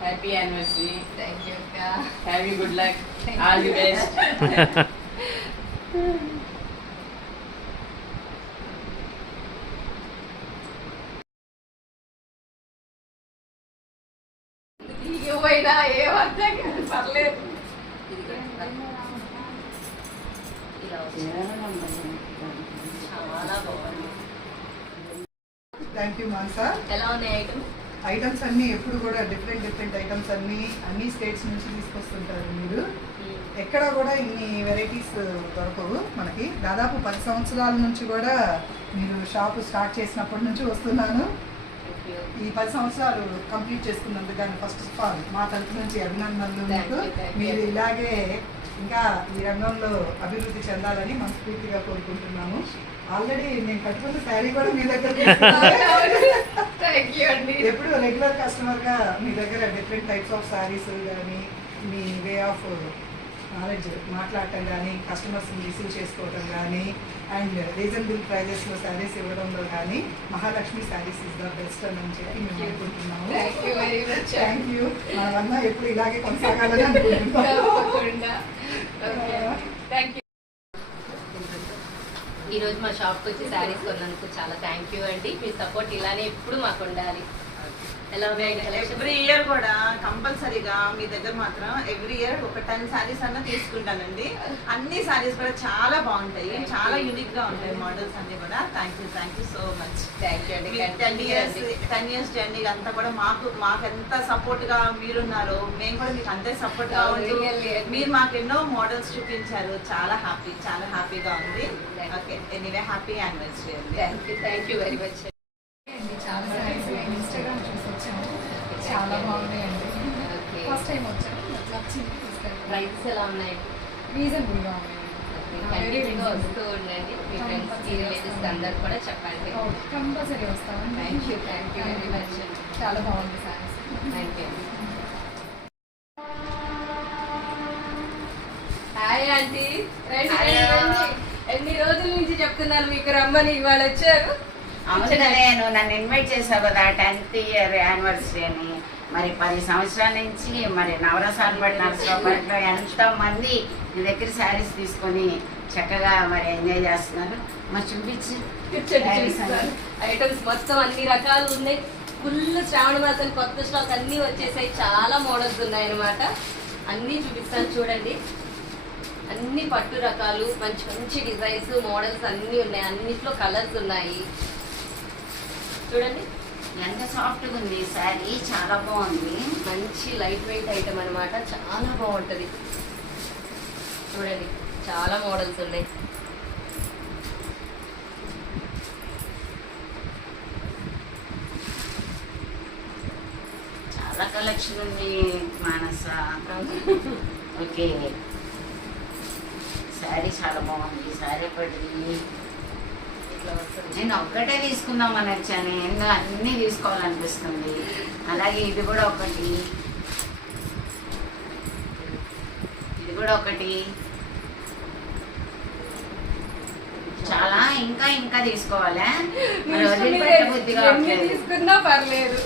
Happy anniversary. Thank you, Akka. Have you good luck. All the best. పోయినా ఏమర్థం కాదు, పర్లేదు. ఇలా చాలా బాగుంది. Thank you Mansa. ఎలా ఉన్నాయి ఐటమ్స్? ఐటమ్స్ అన్నీ ఎప్పుడు కూడా డిఫరెంట్ ఐటమ్స్ అన్ని స్టేట్స్ నుంచి తీసుకొస్తుంటారు మీరు. ఎక్కడ కూడా ఇన్ని వెరైటీస్ దొరకవు మనకి. దాదాపు 10 సంవత్సరాల నుంచి కూడా మీరు షాపు స్టార్ట్ చేసినప్పటి నుంచి వస్తున్నాను. ఈ 10 సంవత్సరాలు కంప్లీట్ చేసుకున్నందుకు కానీ ఫస్ట్ ఆఫ్ ఆల్ మా తరఫు నుంచి అభినందనలు. మీకు మీరు ఇలాగే ఇంకా ఈ రంగంలో అభివృద్ధి చెందాలని మనస్ఫూర్తిగా కోరుకుంటున్నాము. ఆల్రెడీ నేను కట్టుకున్న శారీ కూడా మీ దగ్గర ఎప్పుడు రెగ్యులర్ కస్టమర్గా మీ దగ్గర డిఫరెంట్ టైప్స్ ఆఫ్ శారీస్ కానీ మీ వే ఆఫ్ నాలెడ్జ్ మాట్లాడటం కానీ కస్టమర్స్ని రిసీవ్ చేసుకోవడం కానీ అండ్ రీజనబుల్ ప్రైజెస్లో శారీస్ ఇవ్వడంలో కానీ Mahalakshmi saris is the best అని చెప్పి మేము అనుకుంటున్నాము. Thank you. మనమన్నా ఎప్పుడు ఇలాగే కొనసాగాలని అనుకుంటున్నాము. ఈరోజు మా షాప్కి వచ్చి శారీస్ కొన్నందుకు చాలా థ్యాంక్ యూ అండి. మీ సపోర్ట్ ఇలానే ఎప్పుడు మాకు ఉండాలి. ఎలా ఉన్నాయి? ఎవ్రీ ఇయర్ కూడా కంపల్సరీగా మీ దగ్గర మాత్రం ఎవ్రీ ఇయర్ ఒక 10 శారీస్ అన్న తీసుకుంటానండి. అన్ని శారీస్ కూడా చాలా బాగుంటాయి, చాలా యూనిక్ గా ఉంటాయి మోడల్స్ అన్ని కూడా. Thank you so much. Thank you అండి. 10 ఇయర్స్ జర్నీ అంతా కూడా మాకు ఎంత సపోర్ట్ గా మీరున్నారు, మేము కూడా మీకు అంతే సపోర్ట్ గా ఉంటూ మీరు మాకు ఎన్నో మోడల్స్ చూపించారు. చాలా హ్యాపీగా ఉంది. ఓకే, ఎనీవే హ్యాపీ యానివర్సరీ అండి. Thank you very much. చాలా సారీస్ నేను ఇన్స్టాగ్రామ్ చూసి వచ్చాను. చాలా బాగున్నాయండి. ఫస్ట్ టైం వచ్చాను, నచ్చింది. ప్రైజెస్ ఎలా ఉన్నాయి? రీజనబుల్గా ఉన్నాయి. వస్తూ ఉండండి. మీ ఫ్రెండ్స్కి రిలేటివ్స్ అందరు కూడా చెప్పండి. కంపల్సరీ వస్తాను. Thank you very much. చాలా బాగుంది saris. Thank you. Hi aunty. ఎన్ని రోజుల నుంచి చెప్తున్నాను మీకు రమ్మని, ఇవాళ వచ్చారు. అవును, నేను నన్ను ఇన్వైట్ చేశావు కదా 10th ఇయర్ యానివర్సరీ అని. మరి 10 సంవత్సరాల నుంచి మరి నవరసాలు పడి నరసరావుపేటలో ఎంతమంది నీ దగ్గర శారీస్ తీసుకొని చక్కగా మరి ఎంజాయ్ చేస్తున్నారు. మరి చూపించి ఐటమ్స్ మొత్తం అన్ని రకాలు ఉన్నాయి. ఫుల్ శ్రావణ మాసం కొత్త స్టాక్ అన్నీ వచ్చేసాయి. చాలా మోడల్స్ ఉన్నాయన్నమాట. అన్నీ చూపిస్తాను చూడండి. అన్ని పట్టు రకాలు, మంచి మంచి డిజైన్స్, మోడల్స్ అన్నీ ఉన్నాయి. అన్నిట్లో కలర్స్ ఉన్నాయి. చూడండి ఎంత సాఫ్ట్గా ఉంది శారీ, చాలా బాగుంది. మంచి లైట్ వెయిట్ ఐటమ్ అనమాట. చాలా బాగుంటుంది. చూడండి చాలా మోడల్స్ ఉన్నాయి. చాలా కలెక్షన్ ఉంది మానస. ఓకే, శారీ చాలా బాగుంది. శారీ పడి నేను ఒక్కటే తీసుకుందామని వచ్చాను. ఇంకా అన్నీ తీసుకోవాలనిపిస్తుంది. అలాగే ఇది కూడా ఒకటి చాలా ఇంకా తీసుకోవాలా? మరి వదిలిపెట్ట బుద్ధిగా తీసుకున్నా పర్లేదు.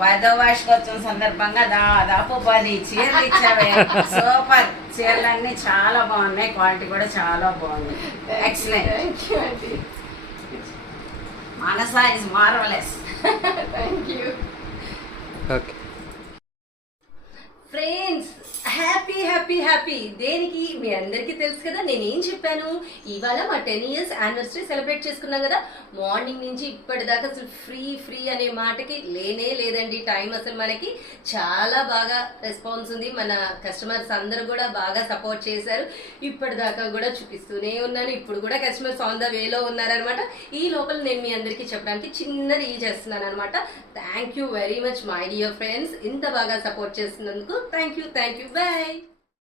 పదో వార్షికోత్సవం సందర్భంగా దాదాపు 10 చీరలు ఇచ్చావే. సూపర్. చీరలన్నీ చాలా బాగున్నాయి. క్వాలిటీ కూడా చాలా బాగుంది. Excellent. Manasa is marvellous. Thank you. Friends, happy happy happy. దేనికి మీ అందరికీ తెలుసు కదా నేనేం చెప్పాను. ఇవాళ మా 10 ఇయర్స్ యానివర్సరీ సెలబ్రేట్ చేసుకున్నాం కదా. మార్నింగ్ నుంచి ఇప్పటిదాకా అసలు ఫ్రీ అనే మాటకి లేనే లేదండి టైం. అసలు మనకి చాలా బాగా రెస్పాన్స్ ఉంది. మన కస్టమర్స్ అందరూ కూడా బాగా సపోర్ట్ చేశారు. ఇప్పటిదాకా కూడా చూపిస్తూనే ఉన్నాను. ఇప్పుడు కూడా కస్టమర్స్ ఆన్ ద వేలో ఉన్నారనమాట. ఈ లోపల నేను మీ అందరికీ చెప్పడానికి చిన్న రీల్ చేస్తున్నాను అనమాట. Thank you very much my dear friends. ఇంత బాగా సపోర్ట్ చేస్తున్నందుకు థ్యాంక్ యూ. Bye.